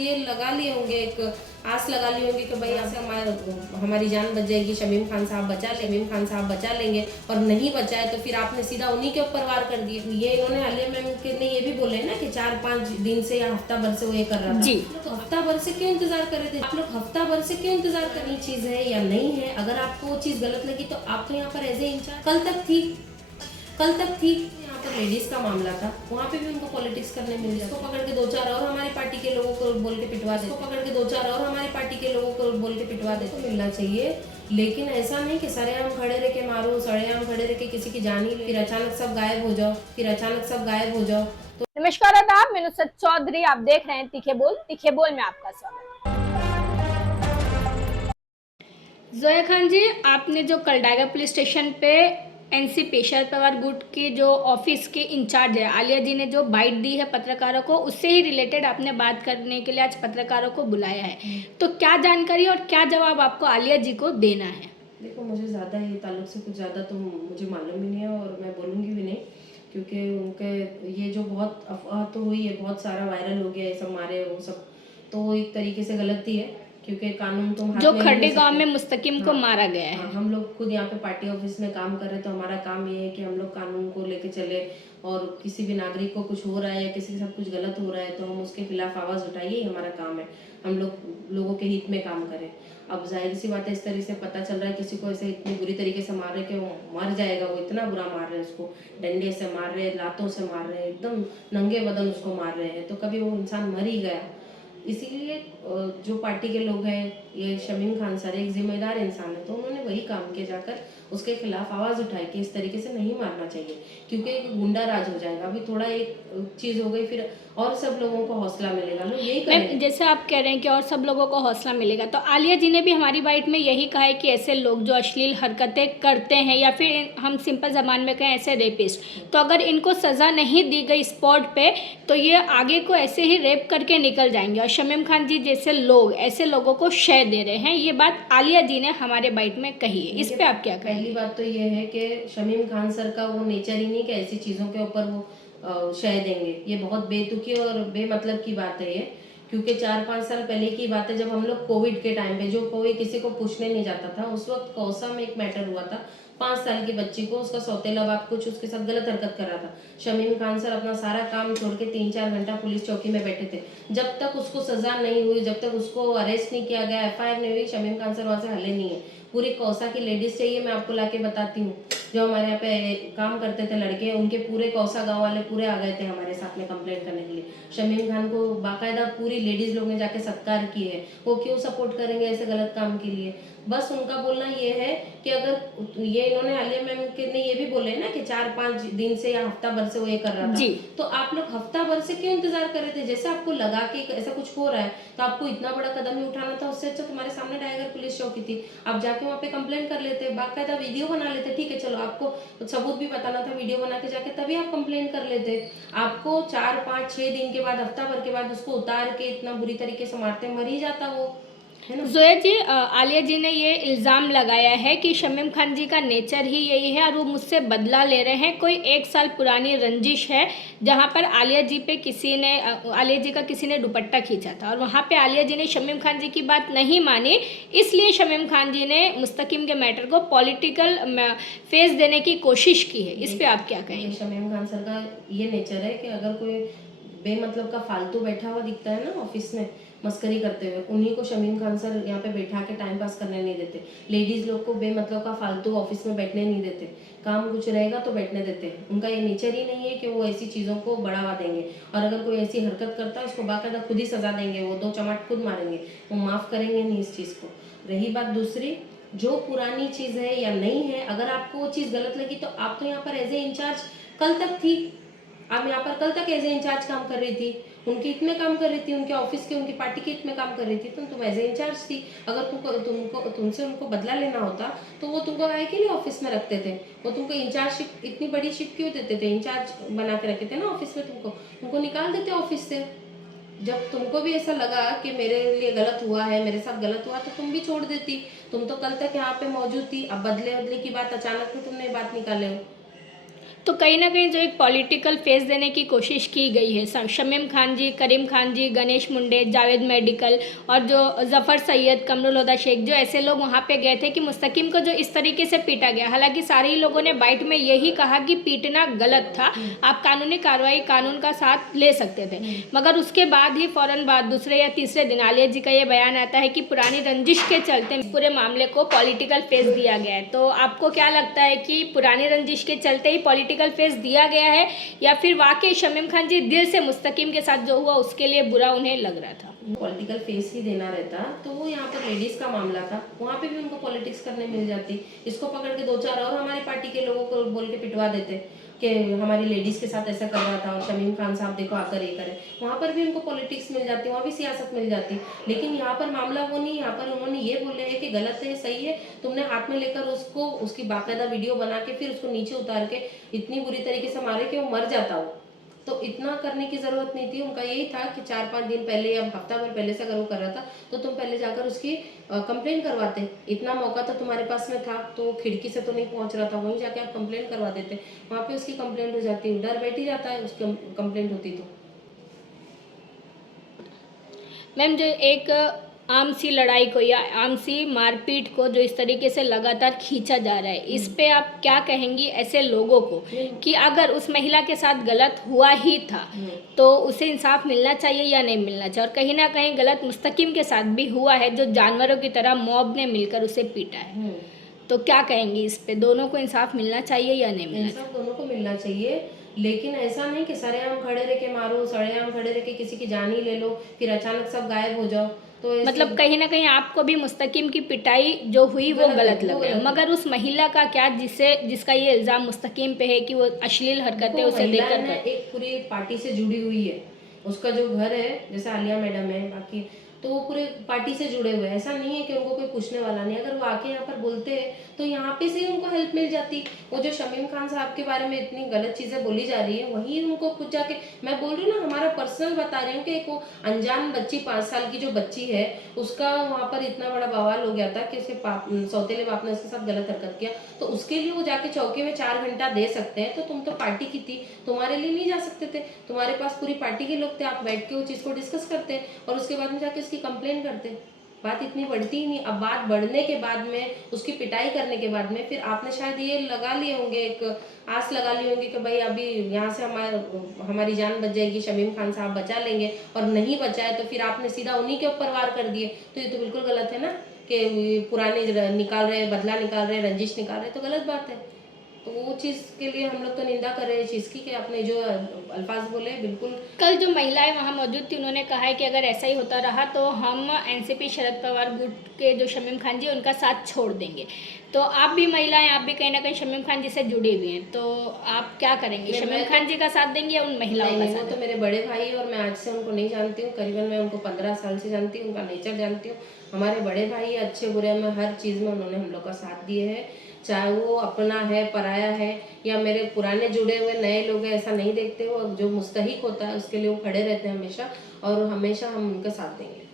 ये लगा लिए होंगे, एक आस लगा ली होंगी कि भाई यहाँ से हमारी जान बच जाएगी, शमीम खान साहब बचा लेंगे, और नहीं बचाए तो फिर आपने सीधा उन्हीं के ऊपर वार कर दिए। ये इन्होंने हालिया मैम ने ये भी बोले ना कि 4-5 दिन से या हफ्ता भर से वो ये कर रहा था जी। तो हफ्ता भर से क्यों इंतजार कर रहे थे आप लोग? हफ्ता भर से क्यों इंतजार करनी चीज है या नहीं है? अगर आपको वो चीज गलत लगी तो आप तो यहाँ पर एज ए इंचार्ज कल तक थी। यहाँ पर लेडीज का मामला था, वहाँ पे भी उनको पॉलिटिक्स करने मिल गया। उसको पकड़ के 2-4 और हमारी पार्टी के लोगों को बोल के पिटवा दे, तो मिलना चाहिए। लेकिन ऐसा नहीं कि सरेआम खड़े रह के मारो, सरेआम खड़े रह के किसी की जान ही ले, फिर अचानक सब गायब हो जाओ। तो नमस्कार आदाब, मैं नुसरत चौधरी, आप देख रहे हैं तीखे बोल में आपका स्वागत। जोया खान जी, आपने जो कलडागा पुलिस स्टेशन पे एनसी पेशर परिवार गुट के जो ऑफिस के इंचार्ज है आलिया जी ने जो बाइट दी है पत्रकारों को, उससे ही रिलेटेड आपने बात करने के लिए आज पत्रकारों को बुलाया है, तो क्या जानकारी और क्या जवाब आपको आलिया जी को देना है? देखो, मुझे ज़्यादा ये ताल्लुक से कुछ ज़्यादा तो मुझे मालूम ही नहीं है और मैं बोलूँगी भी नहीं, क्योंकि उनके ये जो बहुत अफवाह तो हुई है, बहुत सारा वायरल हो गया, ये सब मारे वो सब, तो एक तरीके से गलती है, क्योंकि कानून तो जो खड्डे गांव में मुस्तकिम को मारा गया है। हम लोग खुद यहाँ पे पार्टी ऑफिस में काम कर रहे हैं, तो हमारा काम ये है कि हम लोग कानून को लेके चले, और किसी भी नागरिक को कुछ हो रहा है या किसी के साथ कुछ गलत हो रहा है तो हम उसके खिलाफ आवाज़ उठाइए, ये हमारा काम है। हम लोगों के हित में काम करें। अब जाहिर सी बात है, इस तरह से पता चल रहा है किसी को ऐसे इतनी बुरी तरीके से मार रहे कि वो मर जाएगा, वो इतना बुरा मार रहे हैं उसको, डंडे से मार रहे हैं, लातों से मार रहे हैं, एकदम नंगे बदन उसको मार रहे हैं, तो कभी वो इंसान मर ही गया। इसीलिए जो पार्टी के लोग हैं, ये शमीम खान सर एक जिम्मेदार इंसान है, तो उन्होंने वही काम किया, जाकर उसके खिलाफ आवाज़ उठाई कि इस तरीके से नहीं मारना चाहिए, क्योंकि एक गुंडा राज हो जाएगा। अभी थोड़ा एक चीज़ हो गई, फिर और सब लोगों को हौसला मिलेगा। लोग यही करेंगे। जैसे आप कह रहे हैं कि और सब लोगों को हौसला मिलेगा, तो आलिया जी ने भी हमारी बाइट में यही कहा है कि ऐसे लोग जो अश्लील हरकतें करते हैं या फिर हम सिंपल ज़बान में कहें ऐसे रेपिस्ट, तो अगर इनको सज़ा नहीं दी गई स्पॉट पे तो ये आगे को ऐसे ही रेप करके निकल जाएंगे, और शमीम खान जी जैसे लोग ऐसे लोगों को शय दे रहे हैं। ये बात आलिया जी ने हमारे बाइट में कही है, इस पर आप क्या कहें? पहली बात तो ये है कि शमीम खान सर का वो नेचर ही नहीं कि ऐसी चीज़ों के ऊपर वो शय देंगे। ये बहुत बेतुकी और बेमतलब की बात है ये, क्योंकि 4-5 साल पहले की बात है, जब हम लोग कोविड के टाइम पे जो कोई किसी को पूछने नहीं जाता था, उस वक्त कौसा में एक मैटर हुआ था। 5 साल की बच्ची को उसका सौतेला बाप कुछ उसके साथ गलत हरकत कर रहा था। शमीम खान सर अपना सारा काम छोड़ के 3-4 घंटा पुलिस चौकी में बैठे थे। जब तक उसको सजा नहीं हुई, जब तक उसको अरेस्ट नहीं किया गया, FIR नहीं हुई, शमीम खान सर वहाँ से हले नहीं है। पूरी कौसा की लेडीज चाहिए, मैं आपको लाके बताती हूँ, जो हमारे यहाँ पे काम करते थे लड़के, उनके पूरे कौसा गांव वाले पूरे आ गए थे हमारे साथ में कंप्लेंट करने के लिए। शमीम खान को बाकायदा पूरी लेडीज लोग ने जाके सत्कार किए है। वो क्यों सपोर्ट करेंगे ऐसे गलत काम के लिए? बस उनका बोलना ये है कि अगर ये इन्होंने आलिया मैम ने ये भी बोले ना कि 4-5 दिन से या हफ्ता भर से वो ये कर रहा था, तो आप लोग हफ्ता भर से क्यों इंतजार कर रहे थे? जैसे आपको लगा कि ऐसा कुछ हो रहा है तो आपको इतना बड़ा कदम ही उठाना था। उससे अच्छा तुम्हारे सामने टाइगर पुलिस चौकी थी, आप जाके वहाँ पे कंप्लेंट कर लेते, बाकायदा वीडियो बना लेते। ठीक है, चलो आपको सबूत भी बताना था, वीडियो बना के जाके तभी आप कंप्लेंट कर लेते। आपको 4-5-6 दिन के बाद, हफ्ता भर के बाद उसको उतार के इतना बुरी तरीके से मारते, मर ही जाता वो। जोया जी, आलिया जी ने ये इल्ज़ाम लगाया है कि शमीम खान जी का नेचर ही यही है और वो मुझसे बदला ले रहे हैं। कोई 1 साल पुरानी रंजिश है जहां पर आलिया जी का किसी ने दुपट्टा खींचा था और वहां पे आलिया जी ने शमीम खान जी की बात नहीं मानी, इसलिए शमीम खान जी ने मुस्तकिम के मैटर को पॉलिटिकल फेस देने की कोशिश की है। इस पर आप क्या कहेंगे? शमीम खान सर का ये नेचर है कि अगर कोई बेमतलब का फालतू बैठा हुआ दिखता है ना ऑफिस में मस्करी करते हुए, उन्हीं को शमीम खान सर यहाँ पे बैठा के टाइम पास करने नहीं देते। लेडीज लोग को बेमतलब का फालतू ऑफिस में बैठने नहीं देते, काम कुछ रहेगा तो बैठने देते हैं। उनका ये नेचर ही नहीं है कि वो ऐसी चीज़ों को बढ़ावा देंगे, और अगर कोई ऐसी हरकत करता है उसको बाकायदा खुद ही सजा देंगे, वो 2 चमाट खुद मारेंगे, वो माफ़ करेंगे नहीं इस चीज़ को। रही बात दूसरी, जो पुरानी चीज़ है या नहीं है, अगर आपको वो चीज़ गलत लगी तो आप तो यहाँ पर एज ए इंचार्ज कल तक थी। आप यहाँ पर कल तक एज ए इंचार्ज काम कर रही थी, उनके हित में काम कर रही थी, उनके ऑफिस के, उनकी पार्टी के हित में काम कर रही थी, तो तुम एज ए इंचार्ज थी। अगर तुमसे उनको बदला लेना होता तो वो तुमको आए के लिए ऑफिस में रखते थे? वो तुमको इंचार्जशिप, इतनी बड़ी शिप क्यों देते थे? इंचार्ज बना के रखते थे ना ऑफिस में, तुमको निकाल देते ऑफिस से। जब तुमको भी ऐसा लगा कि मेरे लिए गलत हुआ है, मेरे साथ गलत हुआ, तो तुम भी छोड़ देती। तुम तो कल तक यहाँ पे मौजूद थी, अब बदले की बात अचानक में तुमने बात निकाले हो। तो कहीं ना कहीं जो एक पॉलिटिकल फेस देने की कोशिश की गई है, शमीम खान जी, करीम खान जी, गणेश मुंडे, जावेद मेडिकल और जो जफ़र सैयद, कमरुल हुदा शेख, जो ऐसे लोग वहाँ पे गए थे कि मुस्तकीम को जो इस तरीके से पीटा गया, हालांकि सारे ही लोगों ने बाइट में यही कहा कि पीटना गलत था, आप कानूनी कार्रवाई, कानून का साथ ले सकते थे, मगर उसके बाद ही फ़ौरन बाद दूसरे या तीसरे दिन आलिया जी का ये बयान आता है कि पुरानी रंजिश के चलते पूरे मामले को पॉलिटिकल फेस दिया गया है। तो आपको क्या लगता है कि पुरानी रंजिश के चलते ही पॉलिटिकल फेस दिया गया है, या फिर वाकई शमीम खान जी दिल से मुस्तकीम के साथ जो हुआ उसके लिए बुरा उन्हें लग रहा था? पॉलिटिकल फेस ही देना रहता तो वो यहाँ पर लेडीज का मामला था, वहाँ पे भी उनको पॉलिटिक्स करने मिल जाती। इसको पकड़ के 2-4 और हमारी पार्टी के लोगों को बोल के पिटवा देते कि हमारी लेडीज के साथ ऐसा कर रहा था और शमीम खान साहब देखो आकर ये करे, वहाँ पर भी उनको पॉलिटिक्स मिल जाती, वहाँ भी सियासत मिल जाती। लेकिन यहाँ पर मामला वो नहीं, यहाँ पर उन्होंने ये बोले है कि गलत है सही है, तुमने हाथ में लेकर उसको उसकी बाकायदा वीडियो बना के फिर उसको नीचे उतार के इतनी बुरी तरीके से मारे कि वो मर जाता हो, तो इतना करने की जरूरत नहीं थी। उनका यही था कि 4-5 दिन पहले या हफ्ता भर पहले से अगर वो कर रहा था तो तुम पहले जाकर उसकी कंप्लेन करवाते। इतना मौका तो तुम्हारे पास में था, तो खिड़की से तो नहीं पहुंच रहा था, वहीं जाके आप कंप्लेन करवा देते, वहाँ पे उसकी कंप्लेंट हो जाती। डर बैठ ही जाता है उसकी कंप्लेंट होती तो। मैम, जो एक आम सी लड़ाई को या आम सी मारपीट को जो इस तरीके से लगातार खींचा जा रहा है, इस पे आप क्या कहेंगी ऐसे लोगों को कि अगर उस महिला के साथ गलत हुआ ही था तो उसे इंसाफ मिलना चाहिए या नहीं मिलना चाहिए? और कहीं ना कहीं गलत मुस्तकीम के साथ भी हुआ है, जो जानवरों की तरह मॉब ने मिलकर उसे पीटा है, तो क्या कहेंगी इस पे? दोनों को इंसाफ मिलना चाहिए या नहीं मिलना चाहिए? इंसाफ दोनों को मिलना चाहिए, लेकिन ऐसा नहीं कि सरेआम खड़े रह के मारो, सरेआम खड़े रह के किसी की जान ही ले लो, फिर अचानक सब गायब हो जाओ। तो मतलब कहीं ना कहीं आपको भी मुस्तकीम की पिटाई जो हुई वो गलत लग रहा है, मगर उस महिला का क्या जिसका ये इल्ज़ाम मुस्तकीम पे है कि वो अश्लील हरकतें उसे देकर एक पूरी पार्टी से जुड़ी हुई है, उसका जो घर है जैसे आलिया मैडम है, बाकी तो वो पूरे पार्टी से जुड़े हुए हैं। ऐसा नहीं है कि उनको कोई पूछने वाला नहीं, अगर वो आके यहाँ पर बोलते हैं तो यहाँ पे से उनको हेल्प मिल जाती। वो जो शमीम खान साहब के बारे में इतनी गलत चीज़ें बोली जा रही है, वही उनको खुद जाके, मैं बोल रही हूँ ना, हमारा पर्सनल बता रही हूँ कि एक वो अनजान बच्ची 5 साल की जो बच्ची है उसका वहाँ पर इतना बड़ा बवाल हो गया था कि उसके सौतेले बाप ने उसके साथ गलत हरकत किया, तो उसके लिए वो जाके चौकी में 4 घंटा दे सकते हैं। तो तुम तो पार्टी की थी, तुम्हारे लिए नहीं जा सकते थे, तुम्हारे पास पूरी पार्टी के लोग थे, आप बैठ के वो चीज़ को डिस्कस करते और उसके बाद में जाके उसकी कंप्लेन करते। बात इतनी बढ़ती ही नहीं। अब बात बढ़ने के बाद में, उसकी पिटाई करने के बाद में, फिर आपने शायद ये लगा लिए होंगे, एक आस लगा ली होंगी कि भाई अभी यहाँ से हमारी जान बच जाएगी, शमीम खान साहब बचा लेंगे, और नहीं बचाए तो फिर आपने सीधा उन्हीं के ऊपर वार कर दिए। तो ये तो बिल्कुल गलत है ना, कि पुराने निकाल रहे, बदला निकाल रहे, रंजिश निकाल रहे, तो गलत बात है। तो वो चीज़ के लिए हम लोग तो निंदा कर रहे हैं चीज़ की, कि आपने जो अल्फाज बोले बिल्कुल। कल जो महिलाएं वहां मौजूद थी उन्होंने कहा है कि अगर ऐसा ही होता रहा तो हम एनसीपी शरद पवार गुट के जो शमीम खान जी उनका साथ छोड़ देंगे। तो आप भी महिलाएं, आप भी कहीं ना कहीं शमीम खान जी से जुड़ी हुई हैं, तो आप क्या करेंगे? शमीम खान जी का साथ देंगे या उन महिलाओं का साथ? वो तो मेरे बड़े भाई और मैं आज से उनको नहीं जानती हूँ, करीबन मैं उनको 15 साल से जानती हूँ, उनका नेचर जानती हूँ। हमारे बड़े भाई अच्छे बुरे में हर चीज़ में उन्होंने हम लोग का साथ दिए है, चाहे वो अपना है, पराया है, या मेरे पुराने जुड़े हुए नए लोग हैं, ऐसा नहीं देखते। वो जो मुस्तहिक होता है उसके लिए वो खड़े रहते हैं हमेशा, और हमेशा हम उनका साथ देंगे।